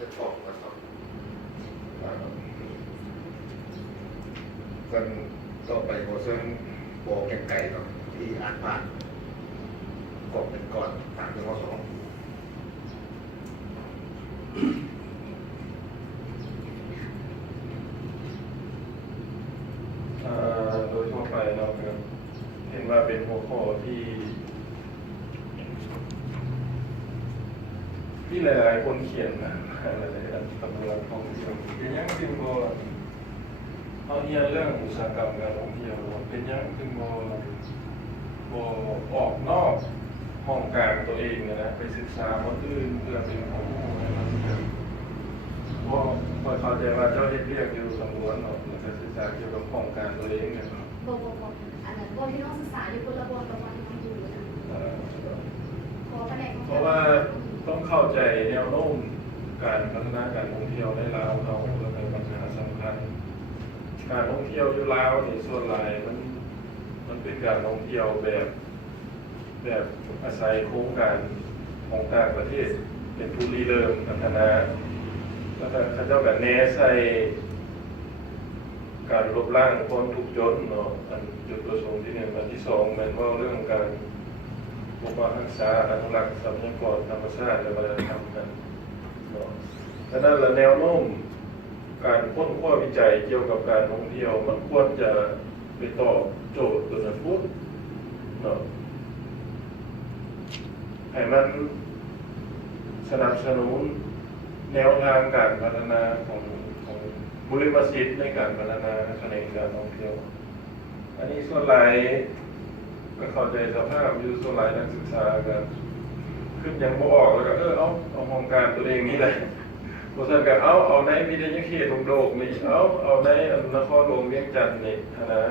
จะชอบนะครับคนต่อไปโมเสนบอกไก่ๆเนาะที่อ่านผ่านกบเป็นก่อนผ่านเป็นข้อสองโดยทั่วไปเนาะเห็นว่าเป็นหัวข้อที่หลายๆคนเขียนนะหลายๆตำราท่องเที่ยวเป็นยังจึงบ่เอาเรียนเรื่องอุตสาหกรรมการท่องเที่ยวเป็นยังจึงบ่ออกนอกห้องการตัวเองนะไปศึกษาคนอื่นเพื่อเป็นข้อมูลให้มันเพราะเข้าใจว่าเจ้าเฮ็ดเรียกอยู่สำรวจเนาะแล้วก็ศึกษาเกี่ยวกับห้องการตัวเองเนี่ยเนาะบอกอันนั้นว่าที่น้องศึกษาอยู่คนละบทกับว่าที่น้องอยู่นะเพราะว่าต้องเข้าใจแนวโน้มการพัฒนาการท่องเที่ยวในลาวเขาและในปัญหาสำคัญการท่องเที่ยวอยู่ลาวนี่ส่วนหลายมันเป็นการท่องเที่ยวแบบอาศัยโครงการของต่างประเทศเป็นผู้ริเริ่มพัฒนาแล้วก็เขาเจ้าแบบเน้ใส่การลบล้างคนทุกข์จนเนาะอันจุดประสงค์ที่หนึ่งอันที่สองมันว่าเรื่องการปกปักรักษาอนุรักษ์ทรัพยากรธรรมชาติและวัฒนธรรมกันเนาะดังนั้นแนวโน้มการค้นคว้าวิจัยเกี่ยวกับการท่องเที่ยวมันควรจะไปตอบโจทย์ตัวนั้นพุทธเนาะให้มันสนับสนุนแนวทางการพัฒนาของบริษัทในการพัฒนาแขนงการท่องเที่ยวอันนี้ส่วนหลายก็เข้าใจสภาพอยู่ส่วนหลายนักศึกษากันขึ้นยังบ่ออกแล้วก็เอาห้องการตัวเองนี่แหละบริษัทก็เอาในวิทยาเขตของโลกนี่เอาในนครหลวงเวียงจันทร์นี่นะ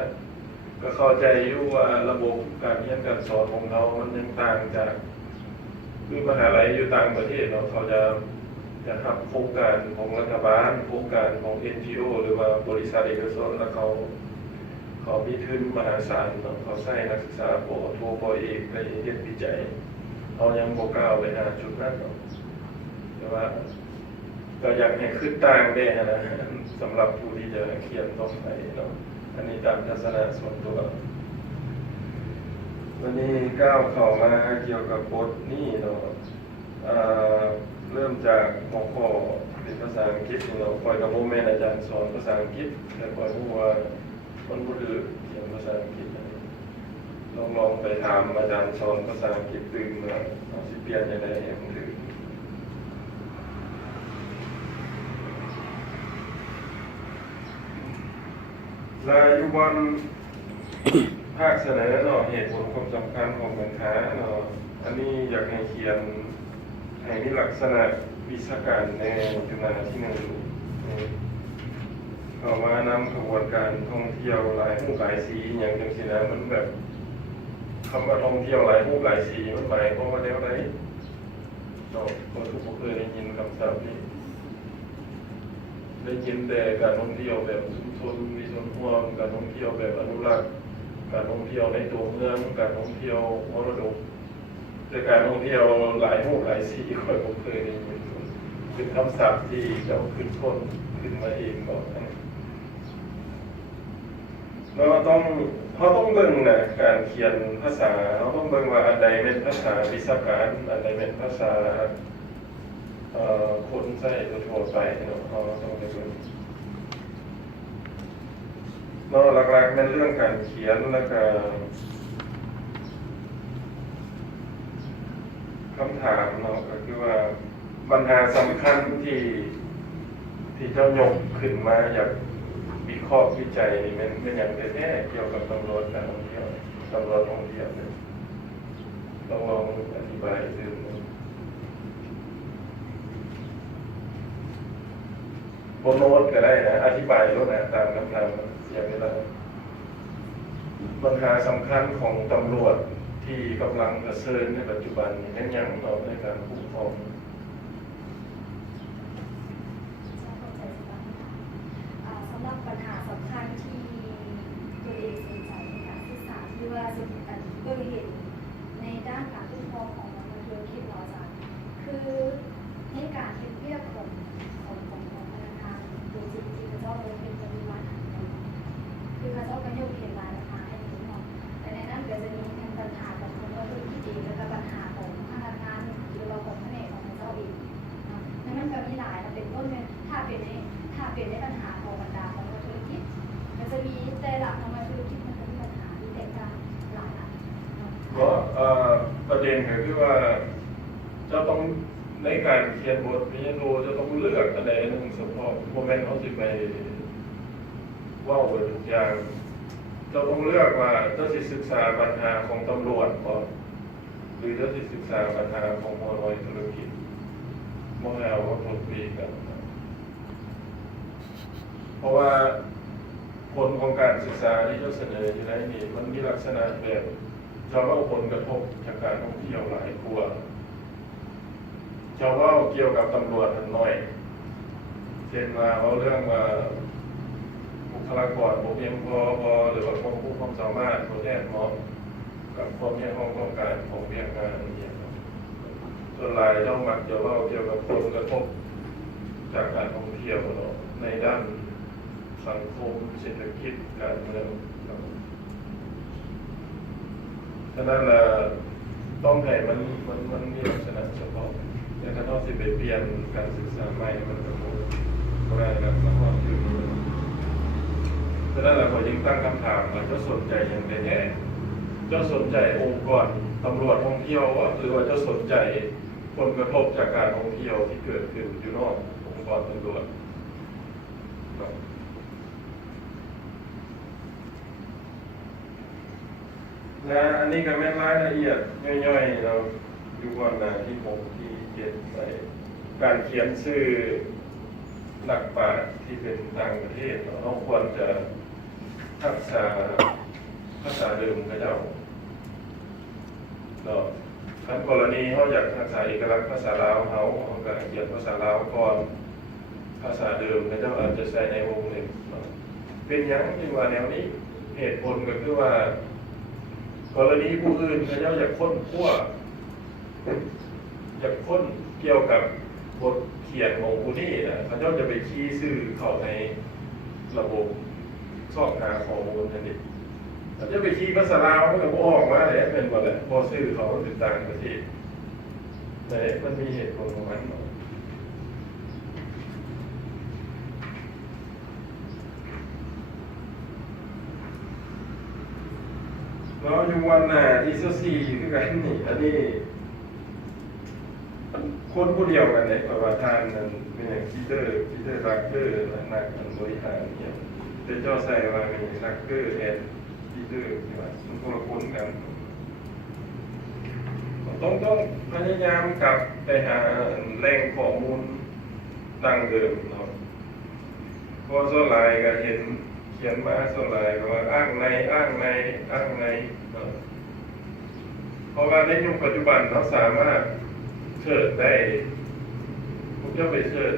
ก็เข้าใจอยู่ว่าระบบการเรียนการสอนของเขามันยังต่างจากคือมหาลัยอยู่ต่างประเทศเนาะเขาจะทำโครงการของรัฐบาลโครงการของ NGO หรือว่าบริษัทเอกชนแล้วเขามีทุนมหาศาลเนาะเขาใช้นักศึกษาป.โท ป.เอกไปเรียนวิจัยเขายังบ่กล้าไปหาจุดนั้นเนาะแต่ว่าก็อยากให้ขึ้นต่างได้นะสำหรับผู้ที่จะเขียนต่อไปเนาะอันนี้ตามทัศนะส่วนตัววันนี้ก้าวเข้ามาเกี่ยวกับบทนี้เนาะเริ่มจากหัวข้อเป็นภาษาอังกฤษเราปล่อยกับโมเมนอาจารย์สอนภาษาอังกฤษแต่ปล่อยรู้ว่าคนผู้อื่นเขียนภาษาอังกฤษลองไปถามอาจารย์สอนภาษาอังกฤษตื่นมาเอาสิเปลี่ยนยังไงให้มันตื่นรายวันภาคเสนอเนาะเหตุผลความสำคัญของปัญหาเนาะอันนี้อยากให้เขียนให้มีลักษณะวิชาการในจุฬาที่หนึ่งเขาว่านำขบวนการท่องเที่ยวหลายรูปหลายสีอย่างจังสินะมันแบบคำว่าท่องเที่ยวหลายรูปหลายสีมันหมายความว่าแล้วไหนเราทุกคนเคยได้ยินคำศัพท์นี้ได้ยินแต่การท่องเที่ยวแบบชุมชนมีส่วนร่วมการท่องเที่ยวแบบอนุรักษ์การท่องเที่ยวในตัวเมืองการท่องเที่ยวมรดกแต่การท่องเที่ยวหลายรูปหลายสีค่อยผมเคยได้ยินเป็นคำศัพท์ที่เราขึ้นต้นขึ้นมาเองบอกเราต้องเบิ่งนะการเขียนภาษาเราต้องเบิ่งว่าอันใดเป็นภาษาวิชาการอันใดเป็นภาษาคนใช้ทั่วไปเนาะเราต้องไปเบิ่งเนาะหลักๆเป็นเรื่องการเขียนแล้วก็คำถามเนาะก็คือว่าปัญหาสำคัญที่เจ้ายกขึ้นมาอยากวิเคราะห์วิจัยนี่เป็นอย่างแท้ๆเกี่ยวกับตำรวจการท่องเที่ยวตำรวจท่องเที่ยวเนี่ยต้องลองอธิบายดูบนโน้ตก็ได้นะอธิบายรู้นะตามคำถามอย่างนี้แล้วปัญหาสำคัญของตำรวจที่กำลังเผชิญในปัจจุบันนี้เป็นอย่างเราในการคุ้มครองสำหรับปัญหาสำคัญที่ตัวเองสนใจในการศึกษาที่ว่าสิ่งที่ก็เห็นในด้านการคุ้มครองของมนุษย์คิดเราจะคือในการเห็นเรียกของ เพราะประเด็นก็คือว่าจะต้องในการเขียนบทวิญญาณโทจะต้องเลือกอะไรหนึ่งเฉพาะโมเมนต์เขาสิไปว่าไปทุกอย่างเราต้องเลือกว่าจะศึกษาปัญหาของตำรวจก่อนหรือจะศึกษาปัญหาของมลอยธุรกิจมองแล้วว่าผลปีกันเพราะว่าผลของการศึกษาที่จะเสนออยู่ในนี้มันมีลักษณะแบบจะว่าผลกระทบจากการท่องเที่ยวหลายกลัวจะว่าเกี่ยวกับตำรวจน้อยเช่นว่าเอาเรื่องว่าบุคลากรบ่เพียงพอหรือว่าความรู้ความสามารถตัวแทนเหมาะกับความเพียงพอต้องการของเรียกงานอย่างเงี้ยครับส่วนหลายต้องมักจะว่าเกี่ยวกับผลกระทบจากการท่องเที่ยวเนาะในด้านสังคมเศรษฐกิจการเมืองครับฉะนั้นต้องให้มันมีลักษณะเฉพาะแต่ถ้าเราสิไปเปลี่ยนการศึกษาใหม่มันก็คงก็ได้ครับแล้วก็คือฉะนั้นเราก็ยิ่งตั้งคำถามว่าจะสนใจอย่างไรแน่จะสนใจองค์กรตำรวจท่องเที่ยวหรือว่าจะสนใจผลกระทบจากการท่องเที่ยวที่เกิดขึ้นอยู่นอกองค์กรตำรวจและอันนี้ก็แม่นรายละเอียดย่อยๆเราอยู่ก่อนนะที่ผมที่เขียนใส่การเขียนชื่อนักปราชญ์ที่เป็นต่างประเทศเราควรจะทักษะภาษาเดิมเขาเจ้าเนาะทั้งกรณีเขาอยากทักษะเอกลักษณ์ภาษาลาวเขาก็เขียนภาษาลาวก่อนภาษาเดิมเขาเจ้าอาจจะใส่ในวงเล็บเป็นอย่างที่ว่าแนวนี้เหตุผลก็คือว่ากรณีผู้อื่นเขาอยากค้นคว้าอยากค้นเกี่ยวกับบทเขียนของผู้นี้นะเขาจะไปชี้ชื่อเขาในระบบซอกหาข้อมูลนั่นเองเขาจะไปชี้ภาษาลาวมันก็ออกมาเลยเป็นว่าอะไรพอชื่อเขาติดต่างประเทศแต่มันมีเหตุผลของมันเราอยู่วันน่ะที่สี่คือกันนี่อันนี้คนผู้เดียวกันเลยประวัติทานนั้นเป็นอย่างพีเตอร์รักเกอร์นักบริหารเนี่ยเป็นเจ้าใส่ว่ามีรักเกอร์แอนพีเตอร์ใช่ไหมมันคนละคนกันต้องพยายามกลับไปหาแหล่งข้อมูลดังเดิมเนาะเพราะส่วนหลายก็เห็นเขียนมาส่วนหลายก็ว่าอ้างในเพราะว่าในยุคปัจจุบันเราสามารถเชิญได้ผมจะไปเชิญ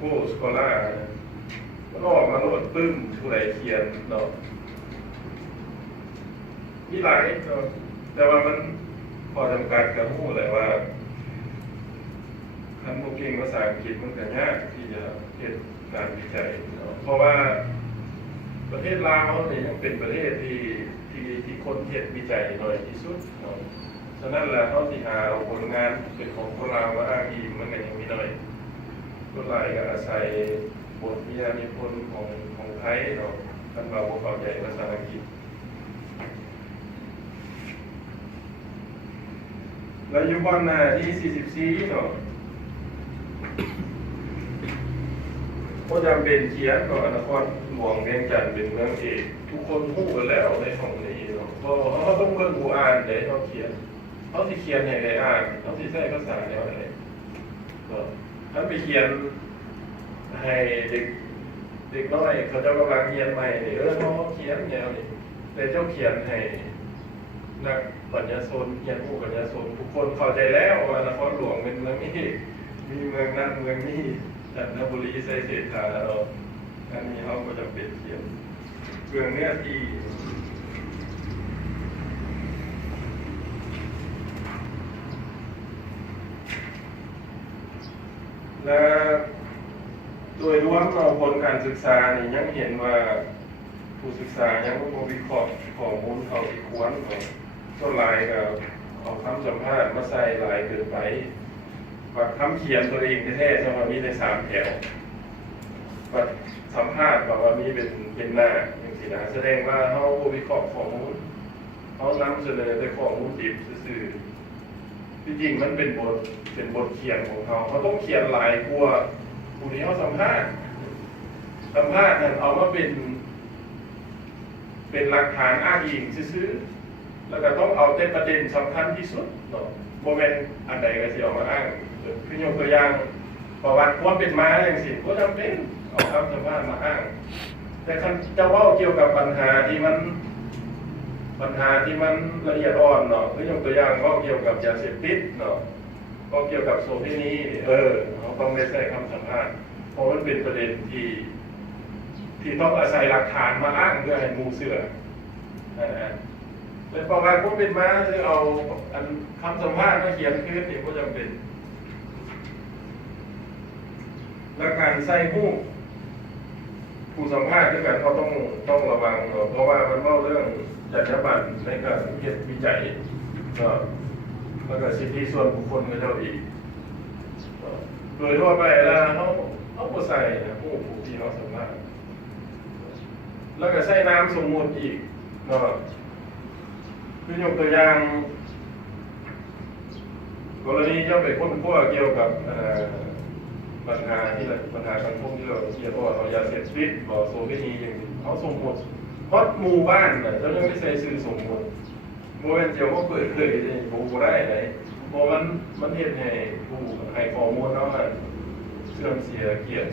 Google Scholar มันออกมาโหลดปึ้มผู้ใดเขียนเนาะมีหลายเนาะแต่ว่ามันพอจำกัดกับผู้เลยว่าท่านผู้เก่งภาษาอังกฤษมันก็ยากที่จะเฮ็ดการวิจัยเนาะเพราะว่าประเทศลาวเนี่ยยังเป็นประเทศที่คนเฮ็ดวิจัยน้อยที่สุดเนาะฉะนั้นแล้วเขาสิหาเอาผลงานเป็นของคนลาวมาอ้างอิงมันก็ยังมีน้อยคนลาวก็อาศัยบทวิทยานิพนธ์ของไทยเนาะท่านเราบ่เข้าใจภาษาอังกฤษแล้วอยู่บ้านหน้าที่44เนาะก็จำเป็นเขียนก็นครหลวงเวียงจันทร์เป็นเมืองเอกทุกคนพูดกันแล้วในของนี้เนาะเพราะเขาต้องเบิ่งผู้อ่านได้เขาเขียนเขาสิเขียนให้ได้อ่านเขาสิใช้ภาษาแนวไหนก็ถ้าไปเขียนให้เด็กน้อยเขาเจ้ากำลังเรียนใหม่นี่เขาเขียนแนวนี้แต่เจ้าเขียนให้นักปัญญาชนเรียนผู้ปัญญาชนทุกคนเข้าใจแล้วว่านครหลวงเป็นเมืองนี้มีเมืองนั้นเมืองนี้จันทบุรีใส่เศรษฐาเราอันนี้เขาก็จะเป็นเขียนเรื่องเนี้ยที่และโดยรวมเราผลการศึกษานี่ยังเห็นว่าผู้ศึกษายังไม่วิเคราะห์ข้อมูลเขาที่ควรส่วนหลายก็เอาคำสัมภาษณ์มาใส่หลายเกินไปว่าคำเขียนตัวเองแท้ๆจะมามีใน3 แถวว่าสัมภาษณ์บอกว่ามีเป็นหน้าอย่างสินะแสดงว่าเขาวิเคราะห์ข้อมูลเขา เขานำเสนอแต่ข้อมูลดิบซื่อๆที่จริงมันเป็นบทเขียนของเขาต้องเขียนหลายกว่าผู้ที่เขาสัมภาษณ์นั่นเอามาเป็นหลักฐานอ้างอิงซื่อๆแล้วก็ต้องเอาแต่ประเด็นสำคัญที่สุดเนาะโมเมนต์อันใดก็สิเอามาอ้างคือยกตัวอย่างประวัติความเป็นมาอย่างสิก็จำเป็นเอาคำสัมภาษณ์มาอ้างแต่คันจะเว้าเกี่ยวกับปัญหาที่มันละเอียดอ่อนเนาะคือยกตัวอย่างเว้าเกี่ยวกับยาเสพติดเนาะก็เกี่ยวกับโสเภณีเขาต้องได้ใช้คำสัมภาษณ์เพราะมันเป็นประเด็นที่ต้องอาศัยหลักฐานมาอ้างเพื่อให้หมู่เชื่อนะแต่ประวัติผมเป็นมาคือเอาอันคำสัมภาษณ์มาเขียนขึ้นนี่ก็จำเป็น และการใส่หู้ผู้สัมภาษณ์ด้วยกันเขาต้องระวังเพราะว่ามันเล่าเรื่องจรรยาบรรณในการเก็บวิจัยแล้วก็สิทธิส่วนบุคคลก็เจ้าอีกโดยทั่วไปแล้วเขาก็ใส่ผู้ที่เขาสัมภาษณ์แล้วก็ใส่น้ำสมมุติอีกคือยกตัวอย่างกรณีเจ้าไปค้นคว้าเกี่ยวกับปัญหาสังคมที่เราเกี่ยวกับยาเสพติดบ่อโซเภณีอย่างนี้เขาสมมติเพราะหมู่บ้านน่ะเจ้ายังไม่ใส่สื่อสมมติโมเมนต์เดียวก็เปิดเลยบูได้เลยเพราะมันเห็นให้ผู้ให้ข้อมูลแล้วมันเสื่อมเสียเกียรติ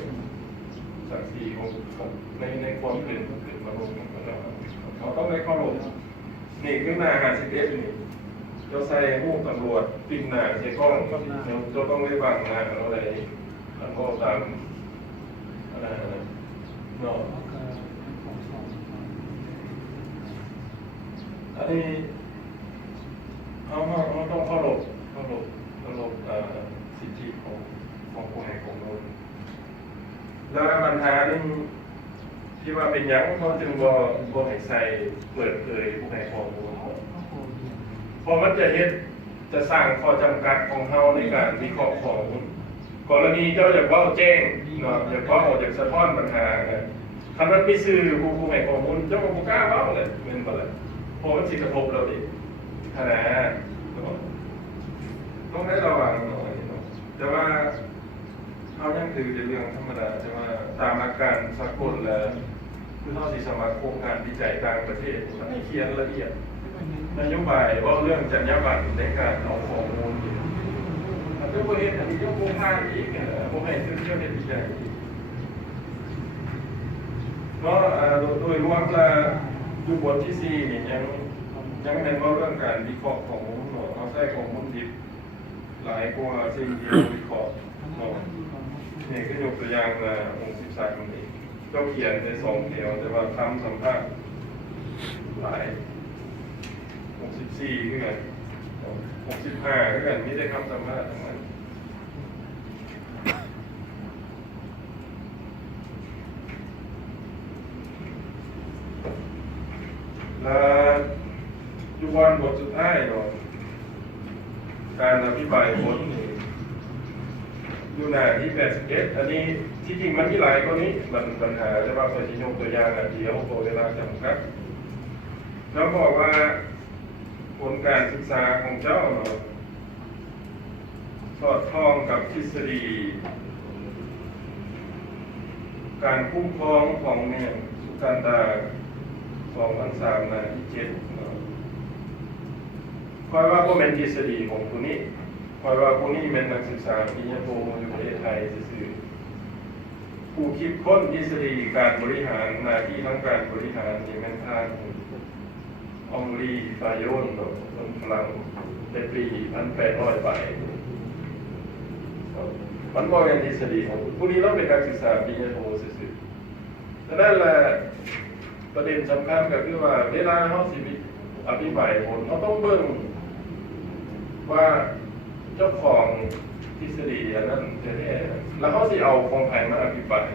ศักดิ์ศรีของในความเป็นมนุษย์เขาต้องได้เข้ารบนี่ขึ้นหน้า51นี่เจ้าใส่หู้ตำรวจปิดหน้าใส่กล้องเจ้าต้องได้บังหน้าอะไรแล้วก็ตามอะไรเนาะอันนี้เขาต้องเคารพสิทธิของผู้ให้ข้อมูลแล้วปัญหาหนึ่งที่ว่าเป็นยังเขาจึงบ่ให้ใส่เปิดเผยผู้ให้ข้อมูลเพราะมันจะสร้างข้อจำกัดของเขาในการวิเคราะห์ข้อมูลกรณีเจ้าอยากว่าแจ้งเนาะอยากว่าอยากสะท้อนปัญหาคำนั้นมีสื่อผู้ให้ข้อมูลเจ้าก็บ่กล้าว่าเลยเป็นบ่ล่ะเพราะมันสิกระทบเราดิขนาดต้องได้ระวังหน่อยเนาะแต่ว่าเขายังถือในเรื่องธรรมดาแต่ว่าตามหลักการสากลแล้วคือเขาสิสมัครโครงการวิจัยต่างประเทศมันให้เขียนละเอียดนโยบายว่าเรื่องจรรยาบรรณในการเอาข้อมูลถ้าเจ้าประเทศอันนี้เจ้าโครงการอีกโมให้ซื้อเจ้าเด็ดวิจัยเนาะโดยรวมแล้วดูบทที่4นี่ยังเป็นว่าเรื่องการวิเคราะห์ของเขาใช้ของมูลดิบหลายกว่าสิ่งที่วิเคราะห์นี่ก็ยกตัวอย่างมา63นี่ก็เขียนใน2แถวแต่ว่าทำสัมภาษณ์หลาย64คือกัน65คือกันมีแต่คำสัมภาษณ์ทั้งนั้นแล้วยุวันบทสุดท้ายเนาะการอภิปรายผลอยู่หน้าที่81อันนี้ที่จริงมันมีหลายกว่านี้ปัญหาแต่ว่าขอชี้ยกตัวอย่างอันเดียวเพราะเวลาจำกัดแล้วบอกว่าผลการศึกษาของเจ้าเนาะสอดคล้องกับทฤษฎีการคุ้มครองของเนี่ยสุกันดา2003หน้าที่7คอยว่าพวกเป็นทฤษฎีของผู้นี้คอยว่าผู้นี้เป็นนักศึกษาปริญญาโทอยู่ประเทศไทยซื่อผู้คิดค้นทฤษฎีการบริหารหน้าที่ทั้งการบริหารที่แม่นทางองลีฟายอนคนฝรั่งในปี1800 ไปมันก็เป็นทฤษฎีของผู้นี้ต้องเป็นนักศึกษาปริญญาโทซื่อๆดังนั้นแหละประเด็นสำคัญก็คือว่าเวลาเขาสิอภิปรายผลเขาต้องเบิ่งว่าเจ้าของทฤษฎีอันนั้นแท้ๆแล้วเขาสิเอาของใครมาอภิปราย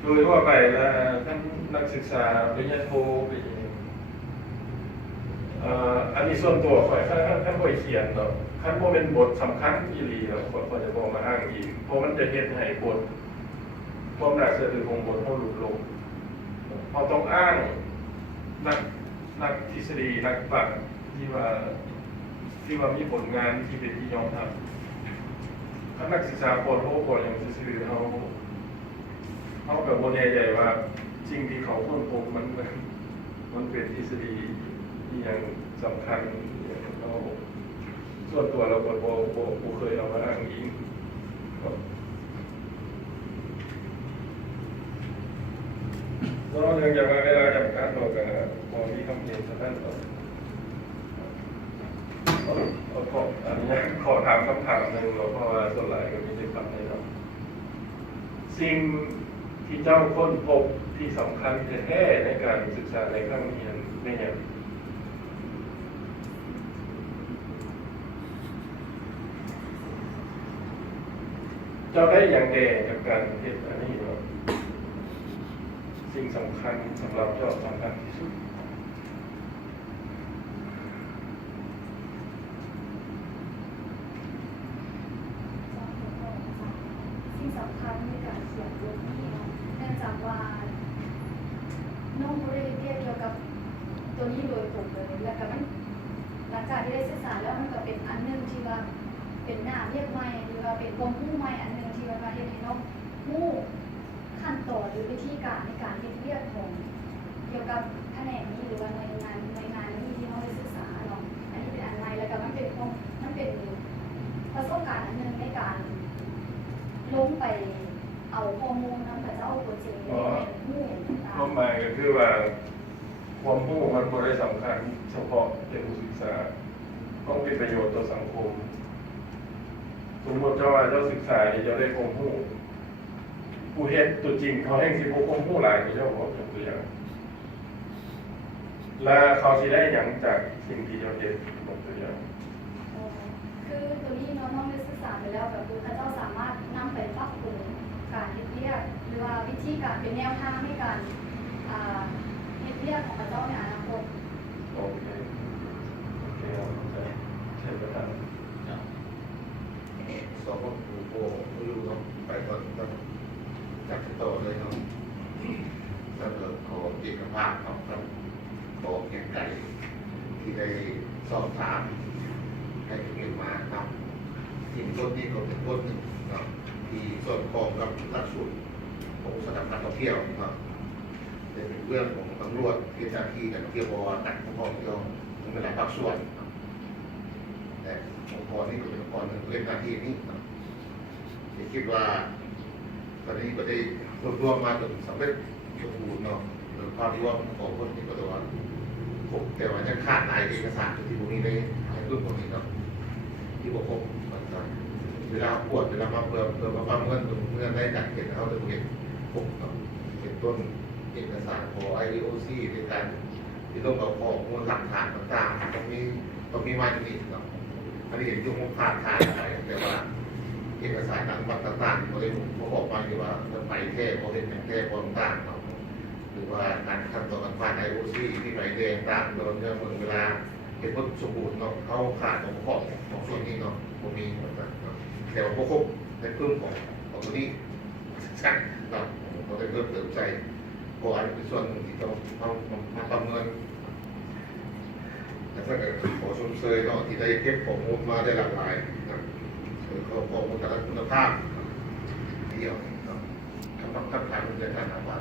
โดยทั่วไปแล้วท่านนักศึกษาปริญญาโทอันนี้ส่วนตัวข่อยท่านบ่เขียนเนาะท่านบ่เป็นบทสำคัญอีหลีเนาะข่อยจะบอกมาอ้างอีกเพราะมันจะเฮ็ดให้บทความน่าเชื่อถือของบทเขาหลุดลงเขาต้องอ้าง นักนักทฤษฎีนักปรัชญ์ที่ว่ามีผลงานที่เป็นที่ยอมรับถ้านักศึกษาปอโทปออย่างซื่อๆเขาแบบโมเดลใหญ่ว่าสิ่งที่เขาค้นพบมันเป็นทฤษฎีที่ยังสำคัญอย่างเราส่วนตัวเราก็บ่เคยเอามาอ้างอิงเราเรื่องจากเวลาจำกัดเราก็พอมีคำเห็นสักท่านต่อขอถามคำถามหนึ่งเพราะว่าส่วนหลายก็มีได้ฟังให้เราสิ่งที่เจ้าค้นพบที่สำคัญแท้ๆในการศึกษาในครั้งนี้เป็นอย่างเจ้าได้อย่างแด่จากการเห็นอันนี้ว่าสิ่งสำคัญสำหรับเจ้าสำคัญที่สุดสิ่งสำคัญในการเขียนบทนี้เนาะเนื่องจากว่าน้องบ่ได้เรียนเกี่ยวกับตัวนี้โดยตรงเลยแล้วก็มันหลังจากที่ได้ศึกษาแล้วมันก็เป็นอันหนึงที่ว่าเป็นหน้าเรียกใหม่หรือว่าเป็นความรู้ใหม่อันหนึงที่ว่าเฮ็ดให้น้องรู้ขั้นตอนหรือวิธีการในการเฮ็ดเรียกของเกี่ยวกับแผนกนี้หรือว่าหน่วยงานนี้ที่น้องได้ศึกษาเนาะอันนี้เป็นอันใหม่แล้วก็มันเป็นประสบการณ์อันหนึงในการลงไปเอาข้อมูลนั้นแต่จะเอาตัวจริงในผู้เห็นต่าง ความหมายก็คือว่าความรู้มันไม่ได้สำคัญเฉพาะแก่ผู้ศึกษาต้องเป็นประโยชน์ต่อสังคมสมมติว่าเจ้าศึกษานี่จะได้ความรู้ผู้เฮ็ดตัวจริงเขาแห่งสิบความรู้หลายที่เจ้าบอกยกตัวอย่างและเขาสิได้หยังจากสิ่งที่เจ้าเฮ็ดยกตัวอย่าง คือตัวนี้น้องได้ศึกษาไปแล้วแบบคือพระเจ้าสามารถนำไปปรับปรุงการเฮ็ดเรียกหรือว่าวิธีการเป็นแนวทางในการเฮ็ดเรียกของพระเจ้าในอนาคต โอเคครับเช่นประการ สองคนครูโบไม่รู้เนาะไปก่อนต้องจับโตเลยเนาะถ้าเกิดขอเอกภาพของครับขอเก็บไก่ที่ได้สอบถามให้เก็บมาครับสิ่งต้นนี้ก็เป็นต้นหนึ่งเนาะที่ส่วนของกับหลักสูตรของสถาบันท่องเที่ยวครับเป็นเรื่องของตำรวจที่เจ้าหน้าที่การท่องเที่ยวบริษัทท่องเที่ยวมันเป็นหลายภาคส่วนแต่องค์กรนี้ก็เป็นองค์กรหนึ่งเล่นหน้าที่นี้ครับคิดว่าตอนนี้ก็ได้รวมมาจนสำเร็จสมบูรณ์เนาะโดยความที่ว่าของคนที่ก็ตัวผมแต่ว่าจะขาดลายเอกสารที่พวกนี้ได้ให้รุ่นพวกนี้เนาะที่พวกผมมันจะเวลาปวดเวลามาเพื่อมาประเมินเมื่อได้จัดเก็บเขาจะเก็บผมเนาะเก็บต้นเอกสารของ IDOC ในการที่ต้องเอาของมูลหลักฐานต่างๆต้องมีมาจริงเนาะอันนี้เห็นยุ่งขาดอะไรแต่ว่าเอกสารต่างๆเขาได้บอกมาอยู่ว่าจะไปแค่พอเป็นแค่พอต่างๆหรือว่าการขั้นตอนการผ่าน IOC ที่ไหนแดงต่างโดนเรื่องเวลาเป็นวัตถุสมบูรณ์เนาะเขาขาดของส่วนนี้เนาะผมมีเหมือนกันแต่ว่าพวกครบในเพิ่มของตัวนี้ใช่เนาะเราได้เพิ่มเติมใจเพราะอันเป็นส่วนหนึ่งที่เรามาประเมินแต่ถ้าเกิดขอชมเชยเนาะที่ได้เก็บข้อมูลมาได้หลากหลายนะข้อมูลแต่ละคุณภาพเดียวคำถามในการถามว่า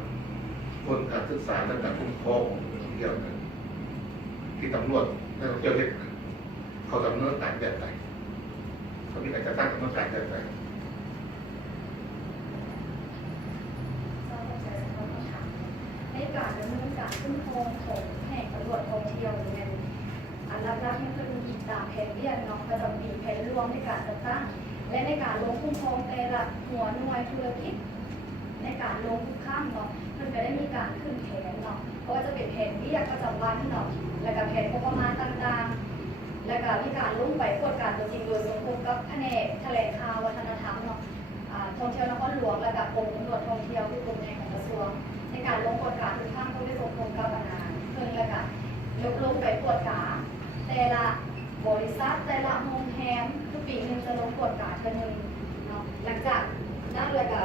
คนการศึกษาและการคุ้มครองของเดียวนั้นที่ตำรวจและเจ้าหน้าที่เขาดำเนินการแบบไหนเขามีการจัดตั้งดำเนินการแบบไหน ในการดำเนินการคุ้มครองของแห่งตำรวจท่องเที่ยวเนี่ยอันรับๆนี่คือมีตามแผนเรียกเนาะประจำปีแผนรวมในการจัดตั้งและในการลงคุ้มครองแต่ละหัวหน่วยธุรกิจในการลงทุกข้ามเนาะมันก็ได้มีการขึ้นแผนเนาะเพราะว่าจะเป็นแผนเรียกประจำวันเนาะและก็แผนงบประมาณต่างๆและก็มีการลงไปตรวจการตัวจริงโดยสมคบกับแผนกแถลงข่าววัฒนธรรมเนาะท่องเที่ยวนครหลวงและก็กรมตำรวจท่องเที่ยวคือกรมแห่งกระทรวงในการลงตรวจการทุกข้างต้องได้สมคบกับเพิ่นและก็ลงไปตรวจการแต่ละบริษัทแต่ละโรงแรมทุกปีนึงจะลงตรวจการกันนึงเนาะหลังจากนั้นแล้วก็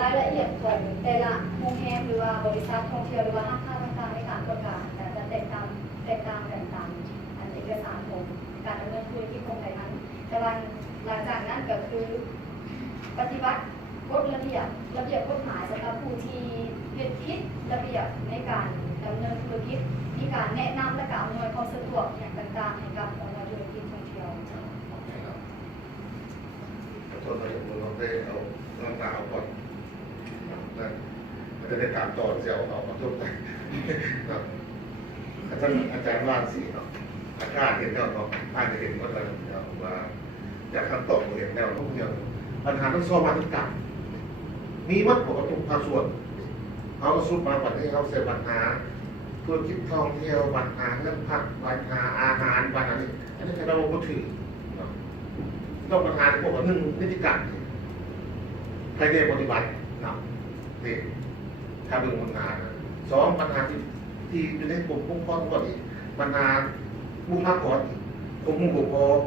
รายละเอียดของแต่ละโรงแรมหรือว่าบริษัทท่องเที่ยวหรือว่าห้างค้าต่างๆในการต ประการแต่จะแตกต่างกันตามอันเอกสารของการดำเนินธุรกิจของไทยนั้นแต่ว่าหลังจากนั้นก็คือปฏิบัติกฎระเบียบกฎหมายสำหรับผู้ที่ยึดคิดระเบียบในการดำเนินธุรกิจมีการแนะนำและการอำนวยความสะดวกอย่างต่างๆให้กับองค์กรธุรกิจท่องเที่ยว ขอโทษนะผมได้เอาน้ำตาเอาก่อนนั่นมันจะได้ตามต่อเสียวเอาขอโทษไปครับอาจารย์ว่านสีเนาะอากาศเห็นแล้วเนาะอาจจะเห็นว่าเราว่าจากคำตอบเห็นแล้วทุกอย่างปัญหาต้องซ่อมมาทุกอย่างมีวัดปกติภาคส่วนเขาก็สุดมาปัจจัยเขาเสียปัญหาธุรกิจท่องเที่ยวปัญหาเงินพักปัญหาอาหารปัญหานี้อันนี้เราพูดถึงต้องปัญหาพวกนึงนิติกรรมใครได้ปฏิบัตินะนี่ถ้าเป็นปัญหาสองปัญหาที่อยู่ในกลุ่มพวกพ่อพวกนี้ปัญหาผู้พักก่อนกลุ่มผู้ปกครอง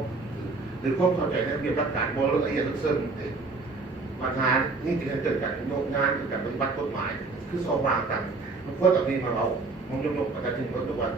หรือความเข้าใจในเรื่องรักการบริละเอียดลึกซึ้งปัญหานี่จะเกิดจากโยกงานเกิดจากปฏิบัติกฎหมายคือสอบวางกันมันควรจะมีมาเรามันยกๆอาจจะถึงทุกวัน